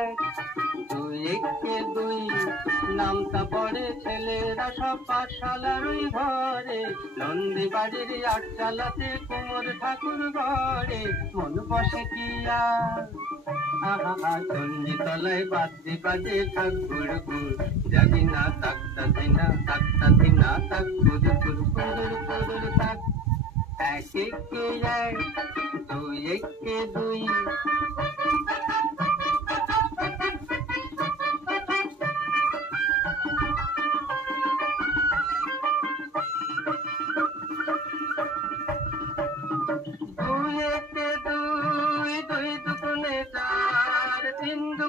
এক, দুই একে দুই, নামটা পড়ে ছেলেরা সব পাঠশালার ওই ঘরে, নন্দী বাড়ির আটচালাতে কুমোর ঠাকুর ঘরে, মন বসে কি আর আহা চন্ডী তলায় বাজে বাজে ঠাকুর গুড়, জানি না তাকতা দিনা তাক কুদুর কুদুর কুদুর তাক। এক একে এক, দুই একে দুই।